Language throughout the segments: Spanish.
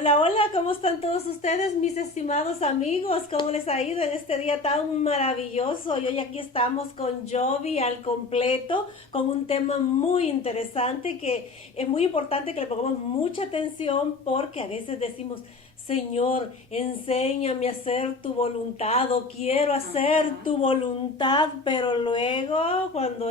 Hola, hola, ¿cómo están todos ustedes, mis estimados amigos? ¿Cómo les ha ido en este día tan maravilloso? Y hoy aquí estamos con Jovi al completo, con un tema muy interesante que es muy importante que le pongamos mucha atención porque a veces decimos, Señor, enséñame a hacer tu voluntad o quiero hacer tu voluntad, pero luego cuando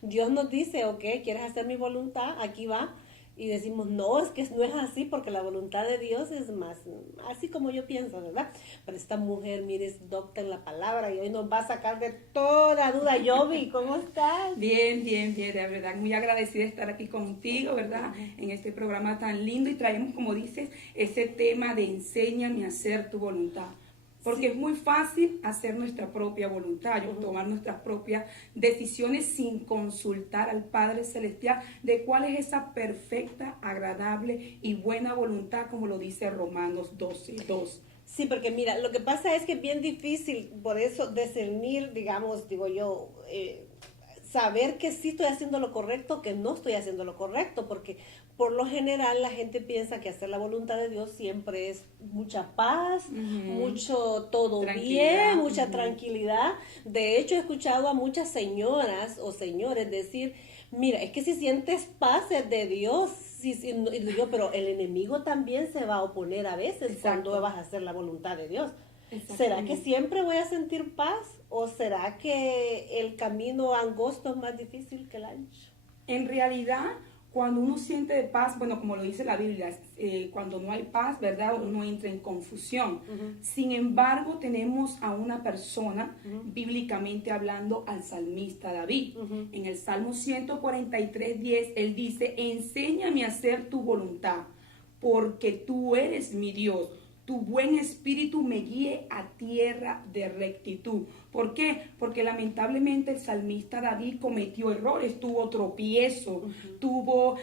Dios nos dice, ok, ¿quieres hacer mi voluntad? Aquí va. Y decimos, no, es que no es así porque la voluntad de Dios es más, así como yo pienso, ¿verdad? Pero esta mujer, mire, es docta en la palabra y hoy nos va a sacar de toda duda. Jovi, ¿cómo estás? Bien, bien, bien, de verdad, muy agradecida de estar aquí contigo, ¿verdad? En este programa tan lindo y traemos, como dices, ese tema de enséñame a hacer tu voluntad. Porque es muy fácil hacer nuestra propia voluntad, tomar nuestras propias decisiones sin consultar al Padre Celestial de cuál es esa perfecta, agradable y buena voluntad, como lo dice Romanos 12:2. Sí, porque mira, lo que pasa es que es bien difícil, por eso discernir, digamos, digo yo, saber que sí estoy haciendo lo correcto, que no estoy haciendo lo correcto, porque por lo general la gente piensa que hacer la voluntad de Dios siempre es mucha paz, mucho todo bien, mucha tranquilidad. De hecho, he escuchado a muchas señoras o señores decir, mira, es que si sientes paz es de Dios, y digo, pero el enemigo también se va a oponer a veces cuando vas a hacer la voluntad de Dios. ¿Será que siempre voy a sentir paz o será que el camino angosto es más difícil que el ancho? En realidad, cuando uno siente de paz, bueno, como lo dice la Biblia, cuando no hay paz, ¿verdad? Uno entra en confusión. Sin embargo, tenemos a una persona, bíblicamente hablando, al salmista David. En el Salmo 143:10, él dice, enséñame a hacer tu voluntad, porque tú eres mi Dios. Tu buen espíritu me guíe a tierra de rectitud. ¿Por qué? Porque lamentablemente el salmista David cometió errores, tuvo tropiezo, tuvo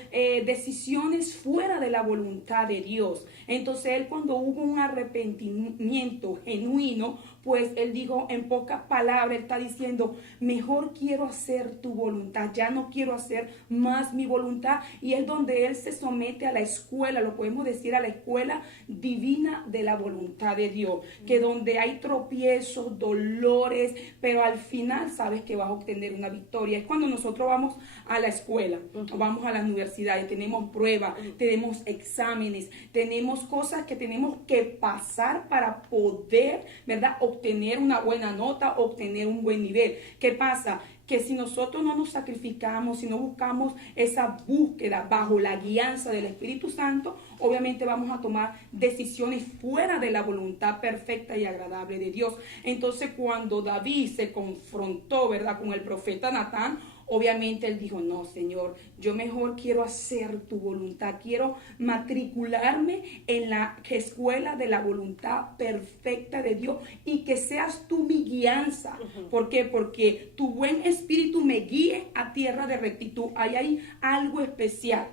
decisiones fuera de la voluntad de Dios. Entonces él, cuando hubo un arrepentimiento genuino, pues él dijo, en pocas palabras, él está diciendo, mejor quiero hacer tu voluntad, ya no quiero hacer más mi voluntad. Y es donde él se somete a la escuela, lo podemos decir, a la escuela divina de la voluntad de Dios, que donde hay tropiezos, dolores, pero al final sabes que vas a obtener una victoria. Es cuando nosotros vamos a la escuela, vamos a la universidad y tenemos pruebas, tenemos exámenes, tenemos cosas que tenemos que pasar para poder, ¿verdad?, obtener una buena nota, obtener un buen nivel. ¿Qué pasa? Que si nosotros no nos sacrificamos, si no buscamos esa búsqueda bajo la guianza del Espíritu Santo, obviamente vamos a tomar decisiones fuera de la voluntad perfecta y agradable de Dios. Entonces, cuando David se confrontó, ¿verdad?, con el profeta Natán, obviamente él dijo, no, Señor, yo mejor quiero hacer tu voluntad, quiero matricularme en la escuela de la voluntad perfecta de Dios y que seas tú mi guianza. ¿Por qué? Porque tu buen espíritu me guíe a tierra de rectitud. Ahí hay algo especial.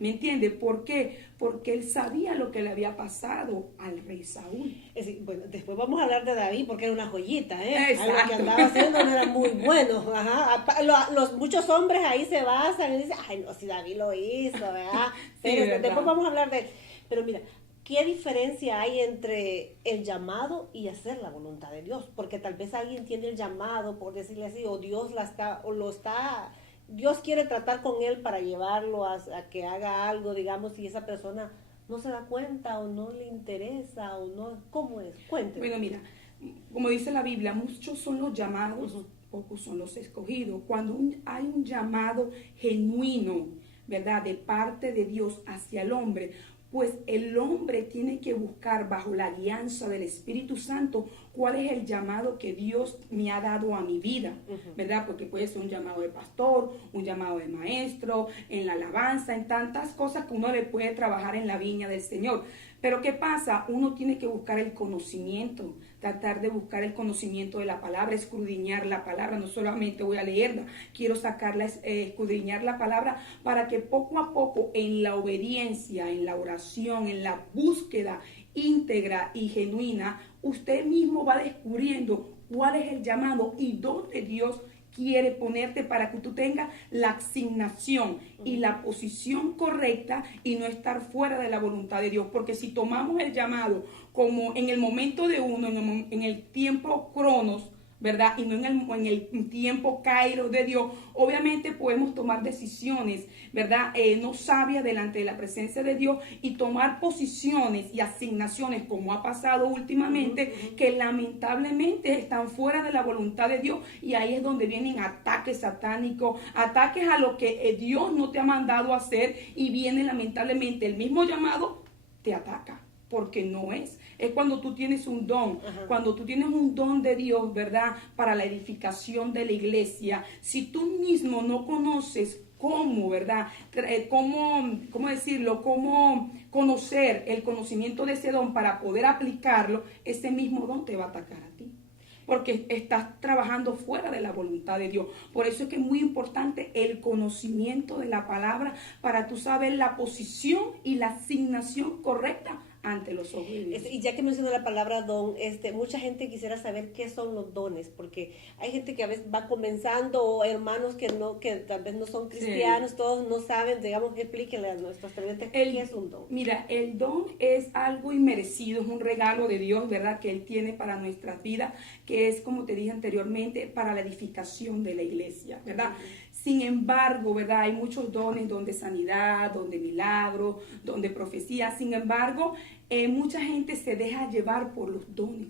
¿Me entiende? ¿Por qué? Porque él sabía lo que le había pasado al rey Saúl. Bueno, después vamos a hablar de David porque era una joyita, ¿eh? Exacto. Algo que andaba haciendo no era muy bueno. Ajá. Muchos hombres ahí se basan y dicen, ay, no, si David lo hizo, ¿verdad? Sí, Pero después vamos a hablar de él. Pero mira, ¿qué diferencia hay entre el llamado y hacer la voluntad de Dios? Porque tal vez alguien tiene el llamado, por decirle así, o Dios Dios quiere tratar con él para llevarlo a que haga algo, digamos, y esa persona no se da cuenta o no le interesa o no, ¿cómo es? Cuénteme. Bueno, mira, como dice la Biblia, muchos son los llamados, pocos son los escogidos. Cuando hay un llamado genuino, ¿verdad?, de parte de Dios hacia el hombre, pues el hombre tiene que buscar bajo la guianza del Espíritu Santo cuál es el llamado que Dios me ha dado a mi vida, ¿verdad? Porque puede ser un llamado de pastor, un llamado de maestro, en la alabanza, en tantas cosas que uno le puede trabajar en la viña del Señor. Pero ¿qué pasa? Uno tiene que buscar el conocimiento, tratar de buscar el conocimiento de la palabra, escudriñar la palabra. No solamente voy a leerla, quiero sacarla, escudriñar la palabra para que poco a poco en la obediencia, en la oración, en la búsqueda íntegra y genuina, usted mismo va descubriendo cuál es el llamado y dónde Dios quiere ponerte para que tú tengas la asignación y la posición correcta y no estar fuera de la voluntad de Dios. Porque si tomamos el llamado como en el momento de uno, en el tiempo cronos, ¿verdad? Y no en el tiempo kairos de Dios, obviamente podemos tomar decisiones, ¿verdad? No sabias delante de la presencia de Dios y tomar posiciones y asignaciones como ha pasado últimamente, que lamentablemente están fuera de la voluntad de Dios, y ahí es donde vienen ataques satánicos, ataques a lo que Dios no te ha mandado a hacer, y viene lamentablemente el mismo llamado, te ataca. Porque no es cuando tú tienes un don, cuando tú tienes un don de Dios, ¿verdad? Para la edificación de la iglesia. Si tú mismo no conoces cómo, ¿verdad? ¿Cómo decirlo? Cómo conocer el conocimiento de ese don para poder aplicarlo, ese mismo don te va a atacar a ti. Porque estás trabajando fuera de la voluntad de Dios. Por eso es que es muy importante el conocimiento de la palabra para tú saber la posición y la asignación correcta ante los ojos de Dios. Y ya que mencionó la palabra don, mucha gente quisiera saber qué son los dones, porque hay gente que a veces va comenzando, o hermanos que tal vez no son cristianos, todos no saben, digamos, que explíquenle a nuestros televidentes qué es un don. Mira, el don es algo inmerecido, es un regalo de Dios, ¿verdad? Que Él tiene para nuestras vidas, que es, como te dije anteriormente, para la edificación de la iglesia, ¿verdad? Sin embargo, ¿verdad? Hay muchos dones, don de sanidad, don de milagro, don de profecía. Sin embargo, mucha gente se deja llevar por los dones,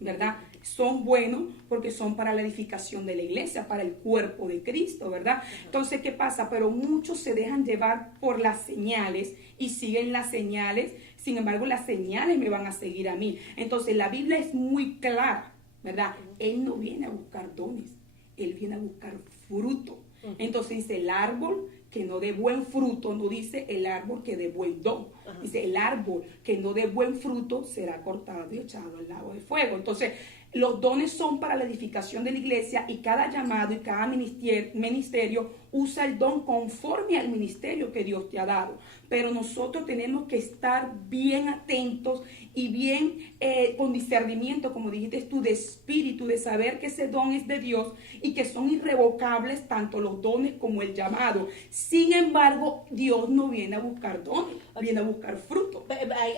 ¿verdad? Son buenos porque son para la edificación de la iglesia, para el cuerpo de Cristo, ¿verdad? Entonces, ¿qué pasa? Pero muchos se dejan llevar por las señales y siguen las señales. Sin embargo, las señales me van a seguir a mí. Entonces, la Biblia es muy clara, ¿verdad? Él no viene a buscar dones, Él viene a buscar fruto. Entonces dice el árbol que no dé buen fruto, no dice el árbol que dé buen don. Dice el árbol que no dé buen fruto será cortado y echado al lago de fuego. Entonces los dones son para la edificación de la iglesia, y cada llamado y cada ministerio usa el don conforme al ministerio que Dios te ha dado. Pero nosotros tenemos que estar bien atentos y bien con discernimiento, como dijiste tú, de espíritu, de saber que ese don es de Dios y que son irrevocables tanto los dones como el llamado. Sin embargo, Dios no viene a buscar dones, viene a buscar fruto.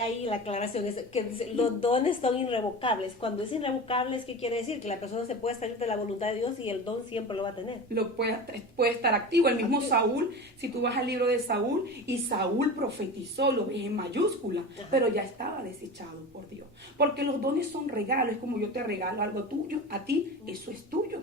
Ahí la aclaración es que los dones son irrevocables. Cuando es irrevocable, ¿qué quiere decir? Que la persona se puede salir de la voluntad de Dios y el don siempre lo va a tener. Puede estar activo. El mismo Saúl, si tú vas al libro de Saúl, y Saúl profetizó, lo ves en mayúscula, pero ya estaba desechado por Dios. Porque los dones son regalos, es como yo te regalo algo tuyo, a ti, eso es tuyo.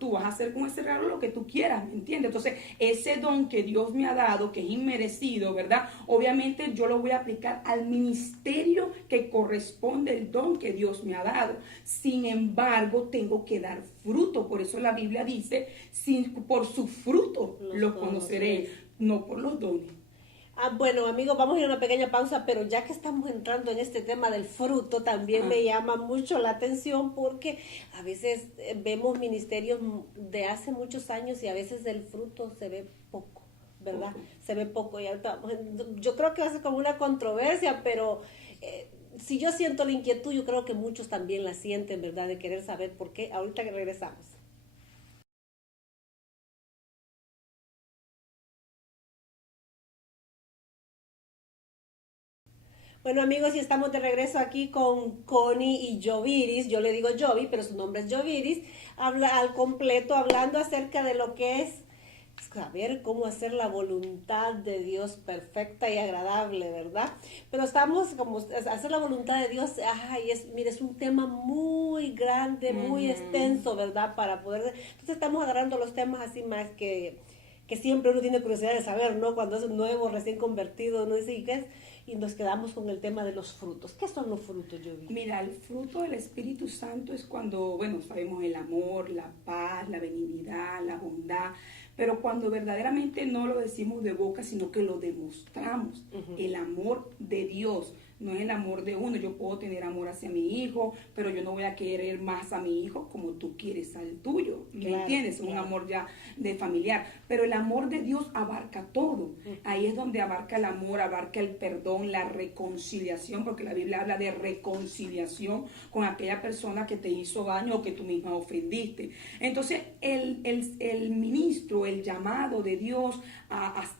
Tú vas a hacer con ese regalo lo que tú quieras, ¿me entiendes? Entonces, ese don que Dios me ha dado, que es inmerecido, ¿verdad? Obviamente yo lo voy a aplicar al ministerio que corresponde el don que Dios me ha dado. Sin embargo, tengo que dar fruto. Por eso la Biblia dice, por su fruto los conoceréis, no por los dones. Bueno, amigos, vamos a ir a una pequeña pausa, pero ya que estamos entrando en este tema del fruto, también me llama mucho la atención, porque a veces vemos ministerios de hace muchos años y a veces el fruto se ve poco, ¿verdad? Se ve poco. Y yo creo que va a ser como una controversia, pero si yo siento la inquietud, yo creo que muchos también la sienten, ¿verdad? De querer saber por qué. Ahorita que regresamos. Bueno, amigos, y estamos de regreso aquí con Connie y Joviris. Yo le digo Jovi, pero su nombre es Joviris. Habla al completo, hablando acerca de lo que es saber cómo hacer la voluntad de Dios perfecta y agradable, ¿verdad? Pero estamos como hacer la voluntad de Dios, mire, es un tema muy grande, muy extenso, ¿verdad? Para poder, entonces estamos agarrando los temas así más que siempre uno tiene curiosidad de saber, ¿no? Cuando es nuevo, recién convertido, uno dice, ¿y qué es? Y nos quedamos con el tema de los frutos. ¿Qué son los frutos, Jovi? Mira, el fruto del Espíritu Santo es cuando, bueno, sabemos el amor, la paz, la benignidad, la bondad, pero cuando verdaderamente no lo decimos de boca, sino que lo demostramos, el amor de Dios, no es el amor de uno. Yo puedo tener amor hacia mi hijo, pero yo no voy a querer más a mi hijo como tú quieres al tuyo, ¿me entiendes? Es un amor ya de familiar, pero el amor de Dios abarca todo. Ahí es donde abarca el amor, abarca el perdón, la reconciliación, porque la Biblia habla de reconciliación con aquella persona que te hizo daño o que tú misma ofendiste. Entonces el ministro, el llamado de Dios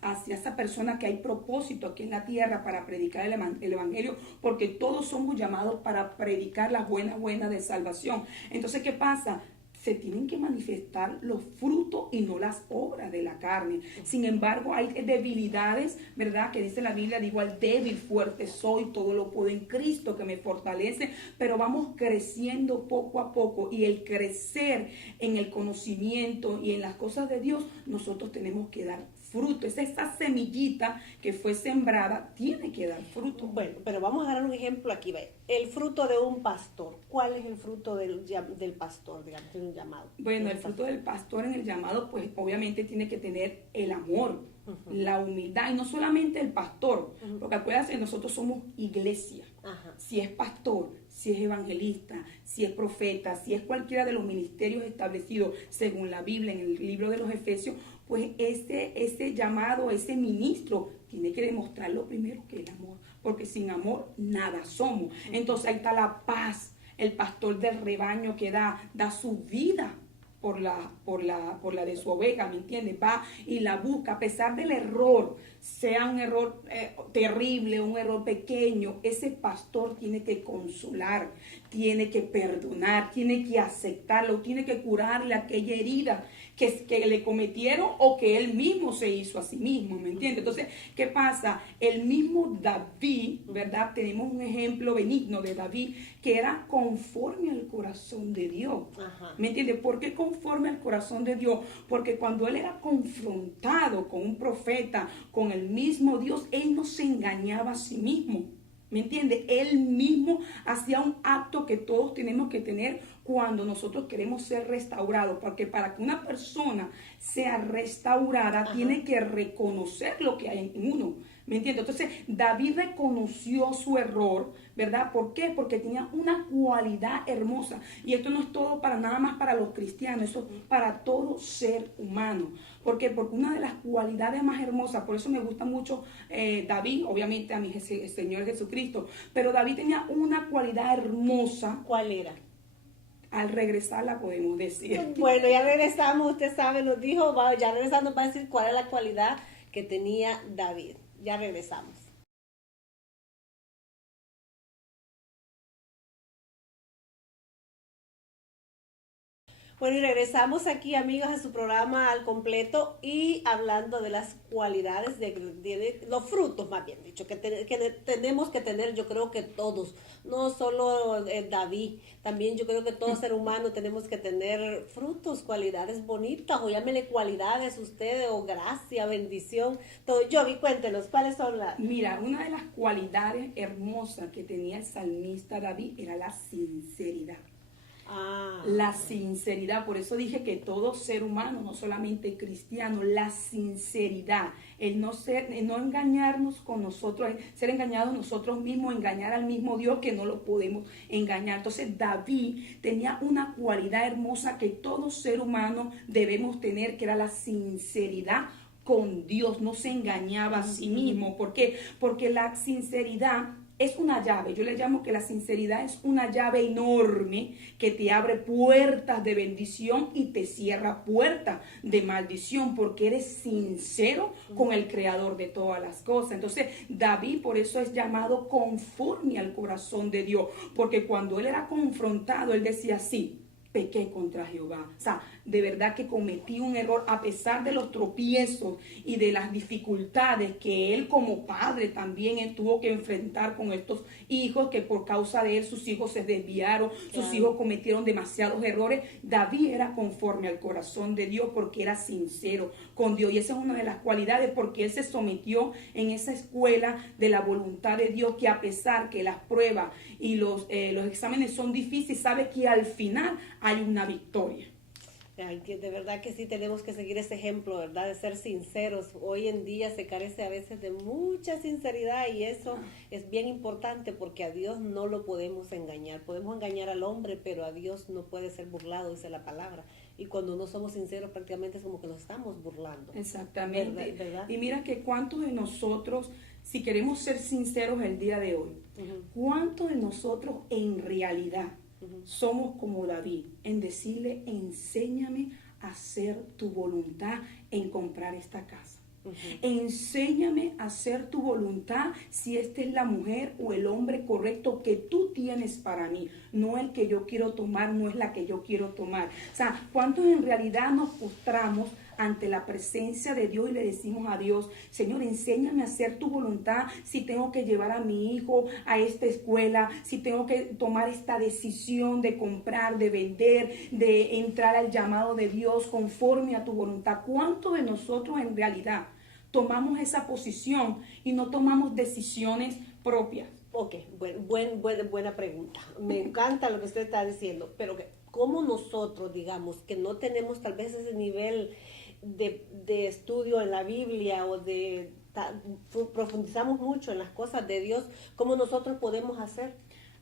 hacia esa persona, que hay propósito aquí en la tierra para predicar el evangelio, porque todos somos llamados para predicar las buenas de salvación. Entonces, ¿qué pasa? Se tienen que manifestar los frutos y no las obras de la carne. Sin embargo, hay debilidades, ¿verdad? Que dice la Biblia, digo, al débil fuerte soy, todo lo puedo en Cristo que me fortalece, pero vamos creciendo poco a poco, y el crecer en el conocimiento y en las cosas de Dios, nosotros tenemos que dar fruto. Esa semillita que fue sembrada tiene que dar fruto. Bueno, pero vamos a dar un ejemplo aquí. Ve. El fruto de un pastor. ¿Cuál es el fruto del pastor, digamos, de un llamado? Bueno, el fruto del pastor en el llamado, pues obviamente tiene que tener el amor, la humildad, y no solamente el pastor, porque acuérdense, nosotros somos iglesia. Si es pastor, si es evangelista, si es profeta, si es cualquiera de los ministerios establecidos según la Biblia en el libro de los Efesios, pues ese llamado, ese ministro tiene que demostrarlo primero, que el amor, porque sin amor nada somos. Entonces ahí está la paz, el pastor del rebaño que da su vida por la de su oveja, ¿me entiendes? Va y la busca, a pesar del error, sea un error terrible, un error pequeño, ese pastor tiene que consolar, tiene que perdonar, tiene que aceptarlo, tiene que curarle aquella herida que le cometieron o que él mismo se hizo a sí mismo, ¿me entiendes? Entonces, ¿qué pasa? El mismo David, ¿verdad? Tenemos un ejemplo benigno de David que era conforme al corazón de Dios, ¿me entiendes? ¿Por qué conforme al corazón de Dios? Porque cuando él era confrontado con un profeta, con el mismo Dios, él no se engañaba a sí mismo, ¿me entiende? Él mismo hacía un acto que todos tenemos que tener cuando nosotros queremos ser restaurados, porque para que una persona sea restaurada, tiene que reconocer lo que hay en uno, ¿me entiende? Entonces David reconoció su error, ¿verdad? ¿Por qué? Porque tenía una cualidad hermosa, y esto no es todo para nada más para los cristianos, eso es para todo ser humano. ¿Por qué? Porque una de las cualidades más hermosas, por eso me gusta mucho David, obviamente a mi Señor Jesucristo, pero David tenía una cualidad hermosa. ¿Cuál era? Al regresar la podemos decir. Bueno, ya regresamos, usted sabe, nos dijo, ya regresando para decir cuál es la cualidad que tenía David. Ya regresamos. Bueno, y regresamos aquí, amigos, a su programa Al Completo, y hablando de las cualidades, de los frutos, más bien dicho, que tenemos que tener, yo creo que todos, no solo David, también yo creo que todo ser humano tenemos que tener frutos, cualidades bonitas, o llámele cualidades ustedes, o gracia, bendición, todo. Jovi, cuéntenos, ¿cuáles son las? Mira, una de las cualidades hermosas que tenía el salmista David era la sinceridad. La sinceridad, por eso dije que todo ser humano, no solamente cristiano, la sinceridad, el no engañarnos con nosotros, ser engañados nosotros mismos, engañar al mismo Dios que no lo podemos engañar. Entonces David tenía una cualidad hermosa que todo ser humano debemos tener, que era la sinceridad con Dios. No se engañaba a sí mismo. ¿Por qué? Porque la sinceridad es una llave. Yo le llamo que la sinceridad es una llave enorme que te abre puertas de bendición y te cierra puertas de maldición, porque eres sincero con el creador de todas las cosas. Entonces David por eso es llamado conforme al corazón de Dios, porque cuando él era confrontado, él decía: sí, pequé contra Jehová. O sea, de verdad que cometí un error, a pesar de los tropiezos y de las dificultades que él como padre también él tuvo que enfrentar con estos hijos, que por causa de él sus hijos se desviaron, sus hijos cometieron demasiados errores. David era conforme al corazón de Dios porque era sincero con Dios, y esa es una de las cualidades, porque él se sometió en esa escuela de la voluntad de Dios, que a pesar que las pruebas y los exámenes son difíciles, sabe que al final hay una victoria. Ay, que de verdad que sí tenemos que seguir ese ejemplo, ¿verdad? De ser sinceros. Hoy en día se carece a veces de mucha sinceridad y eso es bien importante porque a Dios no lo podemos engañar. Podemos engañar al hombre, pero a Dios no puede ser burlado, dice la palabra. Y cuando no somos sinceros prácticamente es como que nos estamos burlando. Exactamente. ¿Verdad? Y mira que cuántos de nosotros, si queremos ser sinceros el día de hoy, cuántos de nosotros en realidad somos como David en decirle, enséñame a hacer tu voluntad en comprar esta casa. Enséñame a hacer tu voluntad si esta es la mujer o el hombre correcto que tú tienes para mí, no el que yo quiero tomar, no es la que yo quiero tomar. O sea, ¿cuántos en realidad nos postramos ante la presencia de Dios y le decimos a Dios, Señor, enséñame a hacer tu voluntad si tengo que llevar a mi hijo a esta escuela, si tengo que tomar esta decisión de comprar, de vender, de entrar al llamado de Dios conforme a tu voluntad? ¿Cuántos de nosotros en realidad tomamos esa posición y no tomamos decisiones propias? Ok, buena pregunta. Me encanta lo que usted está diciendo, pero ¿cómo nosotros, digamos, que no tenemos tal vez ese nivel de estudio en la Biblia o profundizamos mucho en las cosas de Dios, cómo nosotros podemos hacer?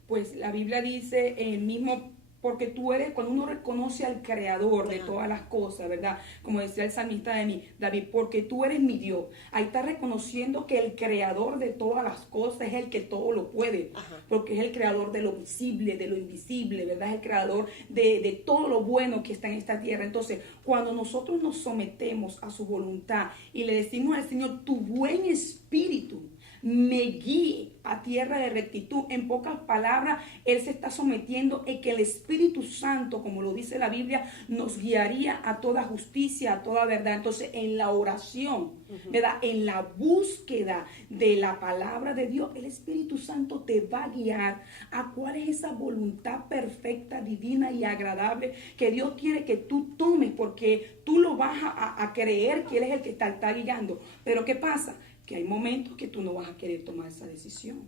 Pues la Biblia dice el mismo, porque tú eres, cuando uno reconoce al creador de todas las cosas, ¿verdad? Como decía el salmista de mí, David, porque tú eres mi Dios. Ahí está reconociendo que el creador de todas las cosas es el que todo lo puede, porque es el creador de lo visible, de lo invisible, ¿verdad? Es el creador de todo lo bueno que está en esta tierra. Entonces, cuando nosotros nos sometemos a su voluntad y le decimos al Señor, tu buen espíritu me guíe a tierra de rectitud. En pocas palabras, Él se está sometiendo en que el Espíritu Santo, como lo dice la Biblia, nos guiaría a toda justicia, a toda verdad. Entonces, en la oración, ¿verdad? En la búsqueda de la palabra de Dios, el Espíritu Santo te va a guiar a cuál es esa voluntad perfecta, divina y agradable que Dios quiere que tú tomes, porque tú lo vas a creer que Él es el que te está guiando. Pero ¿qué pasa? Que hay momentos que tú no vas a querer tomar esa decisión.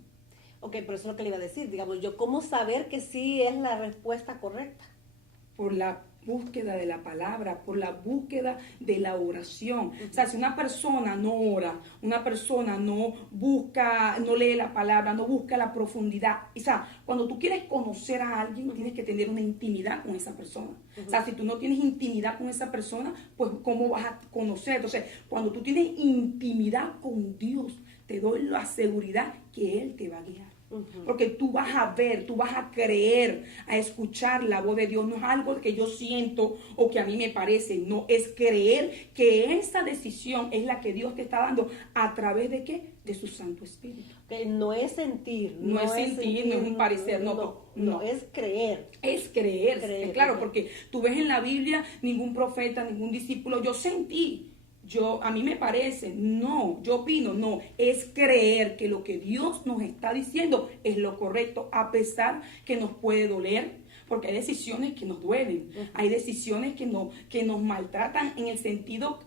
Ok, pero eso es lo que le iba a decir. Digamos, yo, ¿cómo saber que sí es la respuesta correcta? Por la búsqueda de la palabra, por la búsqueda de la oración. O sea, si una persona no ora, una persona no busca, no lee la palabra, no busca la profundidad. O sea, cuando tú quieres conocer a alguien, tienes que tener una intimidad con esa persona. O sea, si tú no tienes intimidad con esa persona, pues ¿cómo vas a conocer? Entonces, cuando tú tienes intimidad con Dios, te doy la seguridad que Él te va a guiar. Porque tú vas a ver, tú vas a creer, a escuchar la voz de Dios. No es algo que yo siento o que a mí me parece, no, es creer que esa decisión es la que Dios te está dando. ¿A través de qué? De su Santo Espíritu. Okay, no es sentir. No es sentir, no es un parecer, no, es creer. Es creer. Claro, porque tú ves en la Biblia ningún profeta, ningún discípulo, yo sentí. A mí me parece, no, yo opino, no, es creer que lo que Dios nos está diciendo es lo correcto, a pesar que nos puede doler, porque hay decisiones que nos duelen, hay decisiones que nos maltratan en el sentido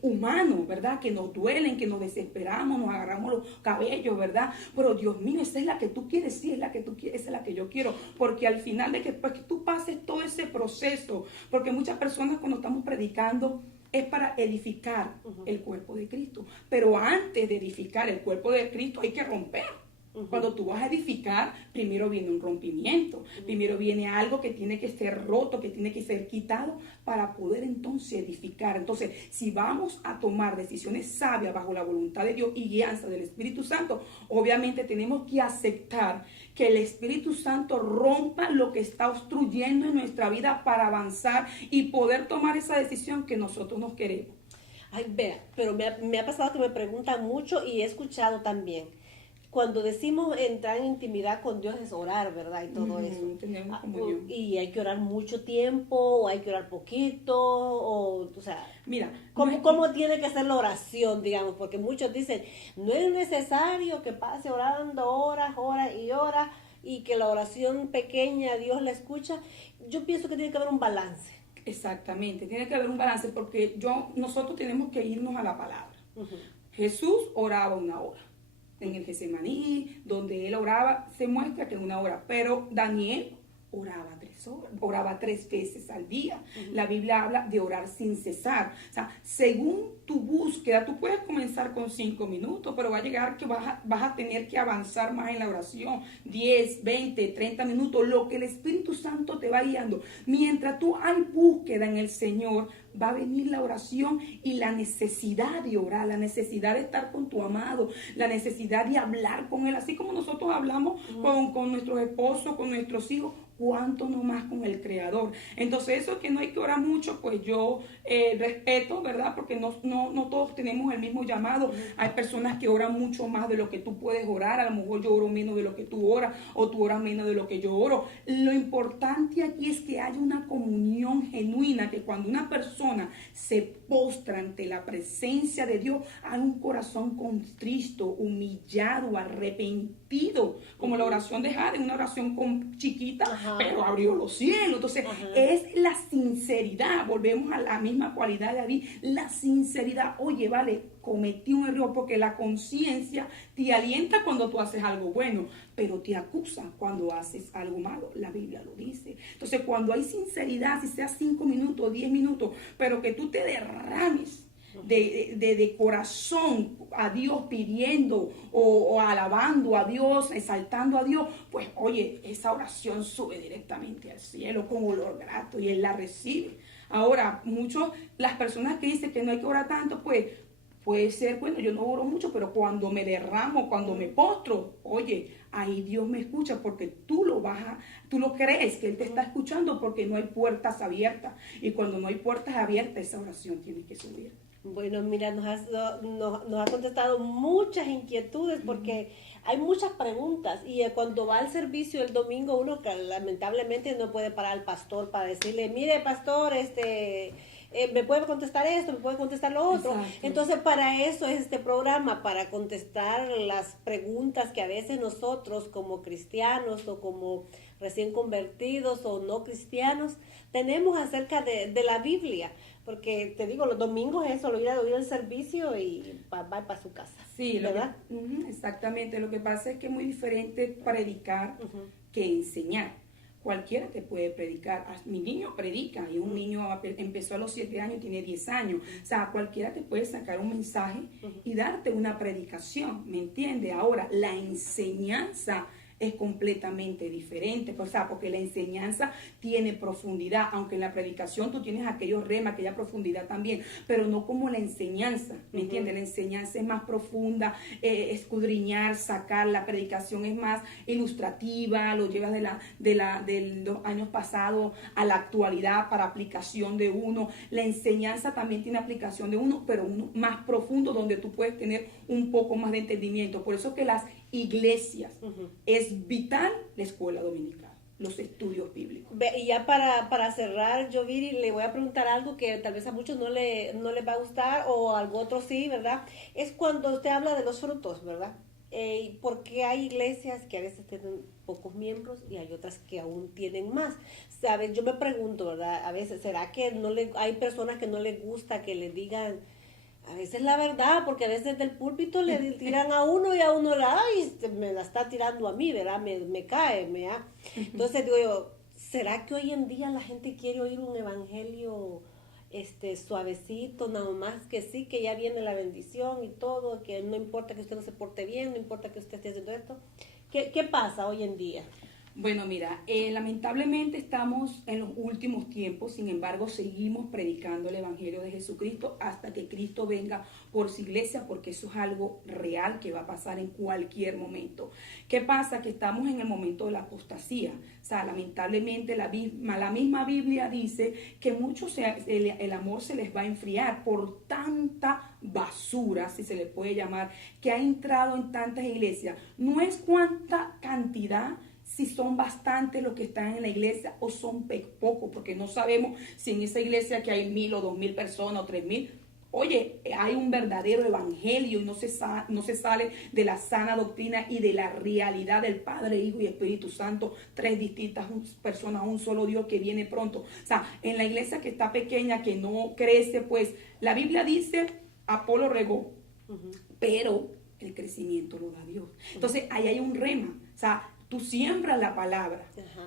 humano, ¿verdad? Que nos duelen, que nos desesperamos, nos agarramos los cabellos, ¿verdad? Pero Dios mío, esa es la que tú quieres, sí, es la que tú quieres, esa es la que yo quiero, porque al final de que tú pases todo ese proceso, porque muchas personas cuando estamos predicando, es para edificar el cuerpo de Cristo. Pero antes de edificar el cuerpo de Cristo hay que romper. Cuando tú vas a edificar, primero viene un rompimiento. Primero viene algo que tiene que ser roto, que tiene que ser quitado para poder entonces edificar. Entonces, si vamos a tomar decisiones sabias bajo la voluntad de Dios y guianza del Espíritu Santo, obviamente tenemos que aceptar que el Espíritu Santo rompa lo que está obstruyendo en nuestra vida para avanzar y poder tomar esa decisión que nosotros nos queremos. Ay, vea, pero me ha pasado que me preguntan mucho y he escuchado también. Cuando decimos entrar en intimidad con Dios es orar, ¿verdad? Y todo eso. Tenemos comunión. Y hay que orar mucho tiempo, o hay que orar poquito, o sea, mira, ¿cómo tiene que ser la oración, digamos? Porque muchos dicen, no es necesario que pase orando horas y que la oración pequeña Dios la escucha. Yo pienso que tiene que haber un balance. Exactamente, tiene que haber un balance porque nosotros tenemos que irnos a la palabra. Jesús oraba 1 hora. En el Getsemaní, donde él oraba, se muestra que en 1 hora. Pero Daniel oraba 3 veces al día. La Biblia habla de orar sin cesar. O sea, según tu búsqueda, tú puedes comenzar con 5 minutos, pero va a llegar que vas a tener que avanzar más en la oración. 10, 20, 30 minutos, lo que el Espíritu Santo te va guiando. Mientras tú hay búsqueda en el Señor, va a venir la oración y la necesidad de orar, la necesidad de estar con tu amado, la necesidad de hablar con él, así como nosotros hablamos con nuestros esposos, con nuestros hijos, cuánto no más con el Creador. Entonces eso que no hay que orar mucho, pues yo respeto, ¿verdad? Porque no todos tenemos el mismo llamado. Hay personas que oran mucho más de lo que tú puedes orar, a lo mejor yo oro menos de lo que tú oras, o tú oras menos de lo que yo oro. Lo importante aquí es que haya una comunión genuina, que cuando una persona se postra ante la presencia de Dios, hay un corazón contristo, humillado, arrepentido, como la oración de Jade, una oración chiquita, pero abrió los cielos. Entonces es la sinceridad, volvemos a la misma cualidad de David, la sinceridad. Oye, vale, cometí un error, porque la conciencia te alienta cuando tú haces algo bueno, pero te acusa cuando haces algo malo. La Biblia lo dice. Entonces, cuando hay sinceridad, si sea 5 minutos, 10 minutos, pero que tú te derrames de corazón a Dios pidiendo o alabando a Dios, exaltando a Dios, pues oye, esa oración sube directamente al cielo con olor grato y Él la recibe. Ahora, las personas que dicen que no hay que orar tanto, pues puede ser, bueno, yo no oro mucho, pero cuando me derramo, cuando me postro, oye, ahí Dios me escucha, porque tú lo crees que Él te está escuchando, porque no hay puertas abiertas. Y cuando no hay puertas abiertas, esa oración tiene que subir. Bueno, mira, nos ha contestado muchas inquietudes, porque hay muchas preguntas, y cuando va al servicio el domingo, uno que lamentablemente no puede parar al pastor para decirle, mire, pastor, me puede contestar esto, me puede contestar lo otro. Exacto. Entonces, para eso es este programa, para contestar las preguntas que a veces nosotros como cristianos o como recién convertidos o no cristianos tenemos acerca de la Biblia. Porque te digo, los domingos eso, lo ir al servicio y va para su casa. Sí, ¿verdad? Exactamente. Lo que pasa es que es muy diferente predicar que enseñar. Cualquiera te puede predicar. Mi niño predica, y un niño empezó a los 7 años y tiene 10 años. O sea, cualquiera te puede sacar un mensaje y darte una predicación, ¿me entiendes? Ahora, la enseñanza es completamente diferente, o sea, porque la enseñanza tiene profundidad, aunque en la predicación tú tienes aquellos remas, aquella profundidad también, pero no como la enseñanza, ¿me entiendes? La enseñanza es más profunda, escudriñar, sacar. La predicación es más ilustrativa, lo llevas de los años pasados a la actualidad para aplicación de uno. La enseñanza también tiene aplicación de uno, pero uno más profundo, donde tú puedes tener un poco más de entendimiento. Por eso que las iglesias es vital la escuela dominical, los estudios bíblicos. Y ya para cerrar, Yoviri, le voy a preguntar algo que tal vez a muchos no les va a gustar, o a algo otro sí, ¿verdad? Es cuando usted habla de los frutos, ¿verdad? Porque hay iglesias que a veces tienen pocos miembros y hay otras que aún tienen más. ¿Sabes? Yo me pregunto, ¿verdad? A veces, ¿será que hay personas que no les gusta que le digan a veces la verdad? Porque a veces del púlpito le tiran a uno y a uno me la está tirando a mí, ¿verdad? Me cae, Entonces digo yo, ¿será que hoy en día la gente quiere oír un evangelio suavecito, nada más que sí, que ya viene la bendición y todo, que no importa que usted no se porte bien, no importa que usted esté haciendo esto? ¿Qué pasa hoy en día? Bueno, mira, lamentablemente estamos en los últimos tiempos, sin embargo seguimos predicando el Evangelio de Jesucristo hasta que Cristo venga por su iglesia, porque eso es algo real que va a pasar en cualquier momento. ¿Qué pasa? Que estamos en el momento de la apostasía. O sea, lamentablemente la misma Biblia dice que muchos el amor se les va a enfriar por tanta basura, si se le puede llamar, que ha entrado en tantas iglesias. No es cuánta cantidad, si son bastantes los que están en la iglesia o son pocos, porque no sabemos si en esa iglesia que hay 1,000 o 2,000 personas o 3,000, oye, hay un verdadero evangelio y no se sale de la sana doctrina y de la realidad del Padre, Hijo y Espíritu Santo, 3 distintas personas, un solo Dios que viene pronto. O sea, en la iglesia que está pequeña, que no crece, pues la Biblia dice, Apolo regó, pero el crecimiento lo da Dios. Entonces, ahí hay un rema. O sea, tú siembras la palabra,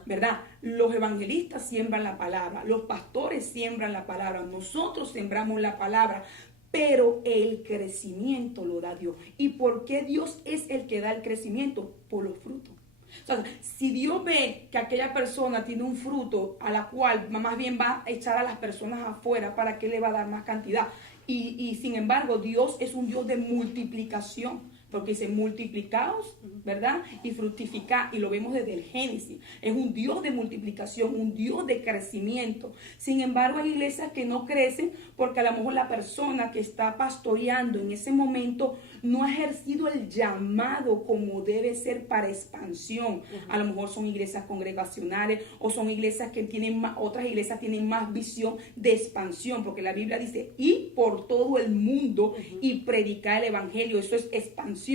¿verdad? Los evangelistas siembran la palabra, los pastores siembran la palabra, nosotros sembramos la palabra, pero el crecimiento lo da Dios. ¿Y por qué Dios es el que da el crecimiento? Por los frutos. O sea, si Dios ve que aquella persona tiene un fruto a la cual más bien va a echar a las personas afuera, ¿para qué le va a dar más cantidad? Y sin embargo, Dios es un Dios de multiplicación. Porque dice multiplicaos, ¿verdad? Y fructificad, y lo vemos desde el Génesis. Es un Dios de multiplicación, un Dios de crecimiento. Sin embargo, hay iglesias que no crecen porque a lo mejor la persona que está pastoreando en ese momento no ha ejercido el llamado como debe ser para expansión. A lo mejor son iglesias congregacionales o son iglesias que tienen más, otras iglesias tienen más visión de expansión, porque la Biblia dice, y por todo el mundo y predicar el evangelio. Eso es expansión.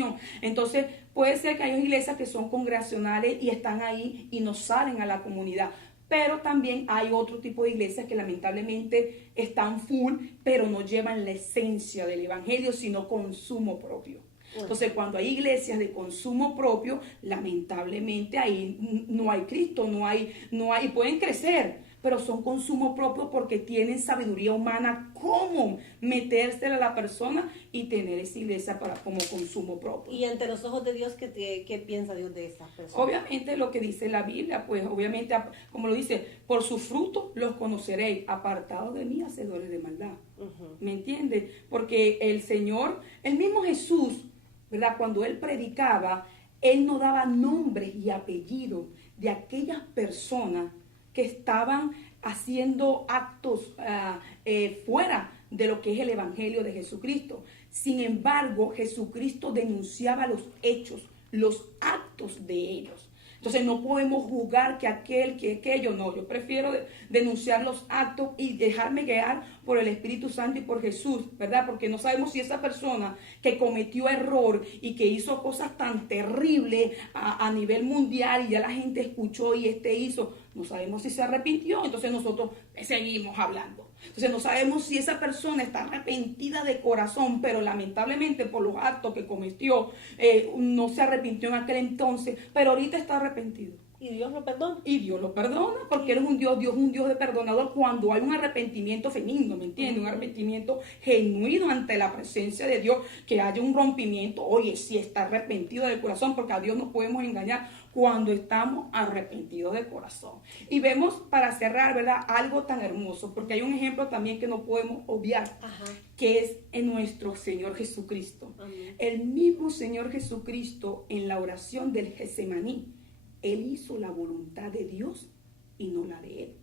Entonces puede ser que hay iglesias que son congregacionales y están ahí y no salen a la comunidad, pero también hay otro tipo de iglesias que lamentablemente están full, pero no llevan la esencia del evangelio, sino consumo propio. Entonces, cuando hay iglesias de consumo propio, lamentablemente ahí no hay Cristo, no hay, pueden crecer, pero son consumo propio porque tienen sabiduría humana cómo metérsela a la persona y tener esa iglesia como consumo propio. Y ante los ojos de Dios, ¿qué piensa Dios de esas personas? Obviamente lo que dice la Biblia, pues obviamente, como lo dice, por sus frutos los conoceréis, apartados de mí, hacedores de maldad. ¿Me entiendes? Porque el Señor, el mismo Jesús, ¿verdad? Cuando Él predicaba, Él no daba nombres y apellidos de aquellas personas que estaban haciendo actos fuera de lo que es el Evangelio de Jesucristo. Sin embargo, Jesucristo denunciaba los hechos, los actos de ellos. Entonces no podemos juzgar que aquello, no. Yo prefiero denunciar los actos y dejarme guiar por el Espíritu Santo y por Jesús, ¿verdad? Porque no sabemos si esa persona que cometió error y que hizo cosas tan terribles a nivel mundial y ya la gente escuchó y hizo, no sabemos si se arrepintió, entonces nosotros seguimos hablando. Entonces no sabemos si esa persona está arrepentida de corazón, pero lamentablemente por los actos que cometió, no se arrepintió en aquel entonces, pero ahorita está arrepentido. Y Dios lo perdona. Y Dios lo perdona, porque Él es un Dios de perdonador cuando hay un arrepentimiento genuino, ¿me entiendes? Un arrepentimiento genuino ante la presencia de Dios, que haya un rompimiento. Oye, si está arrepentido del corazón, porque a Dios no podemos engañar cuando estamos arrepentidos de corazón. Y vemos, para cerrar, ¿verdad? Algo tan hermoso, porque hay un ejemplo también que no podemos obviar, que es en nuestro Señor Jesucristo. Amén. El mismo Señor Jesucristo, en la oración del Getsemaní, Él hizo la voluntad de Dios y no la de Él.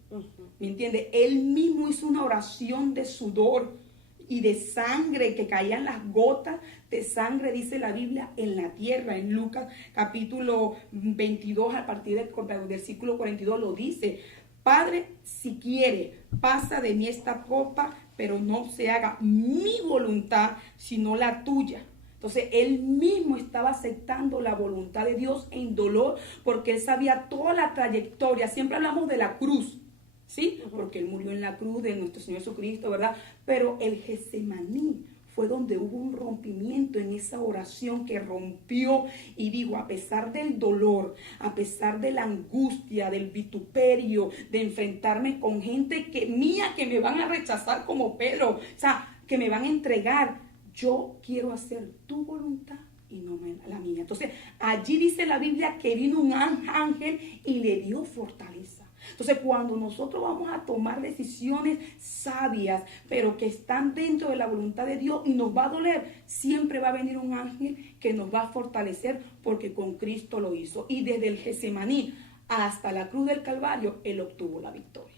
¿Me entiende? Él mismo hizo una oración de sudor y de sangre, que caían las gotas de sangre, dice la Biblia, en la tierra. En Lucas capítulo 22, a partir del versículo 42, lo dice: Padre, si quiere, pasa de mí esta copa, pero no se haga mi voluntad, sino la tuya. Entonces, Él mismo estaba aceptando la voluntad de Dios en dolor, porque Él sabía toda la trayectoria. Siempre hablamos de la cruz, ¿sí? Porque Él murió en la cruz de nuestro Señor Jesucristo, ¿verdad? Pero el Getsemaní fue donde hubo un rompimiento en esa oración, que rompió y dijo: a pesar del dolor, a pesar de la angustia, del vituperio, de enfrentarme con gente que me van a rechazar como Pedro, o sea, que me van a entregar, yo quiero hacer tu voluntad y no la mía. Entonces, allí dice la Biblia que vino un ángel y le dio fortaleza. Entonces, cuando nosotros vamos a tomar decisiones sabias, pero que están dentro de la voluntad de Dios y nos va a doler, siempre va a venir un ángel que nos va a fortalecer, porque con Cristo lo hizo. Y desde el Getsemaní hasta la cruz del Calvario, Él obtuvo la victoria.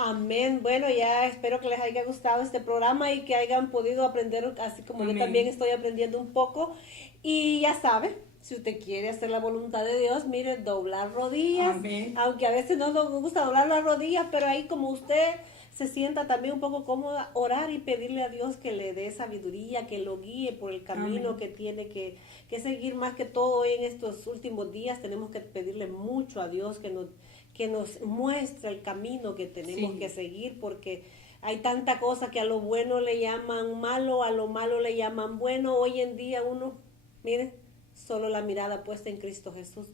Amén. Bueno, ya espero que les haya gustado este programa y que hayan podido aprender, así como Amén. Yo también estoy aprendiendo un poco. Y ya sabe, si usted quiere hacer la voluntad de Dios, mire, doblar rodillas. Amén. Aunque a veces no nos gusta doblar las rodillas, pero ahí como usted se sienta también un poco cómoda, orar y pedirle a Dios que le dé sabiduría, que lo guíe por el camino Amén. Que tiene que seguir. Más que todo hoy en estos últimos días tenemos que pedirle mucho a Dios que nos muestre el camino que tenemos que seguir, porque hay tanta cosa que a lo bueno le llaman malo, a lo malo le llaman bueno. Hoy en día uno, miren, solo la mirada puesta en Cristo Jesús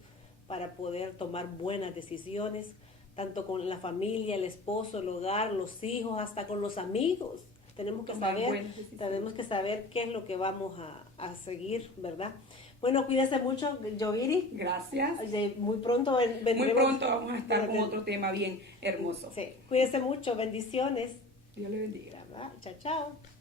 para poder tomar buenas decisiones, tanto con la familia, el esposo, el hogar, los hijos, hasta con los amigos. Tenemos que saber qué es lo que vamos a seguir, ¿verdad? Bueno, cuídese mucho, Yoviri. Gracias. Muy pronto Muy pronto vamos a estar con otro tema bien hermoso. Sí, cuídese mucho, bendiciones. Dios le bendiga. Chao, chao.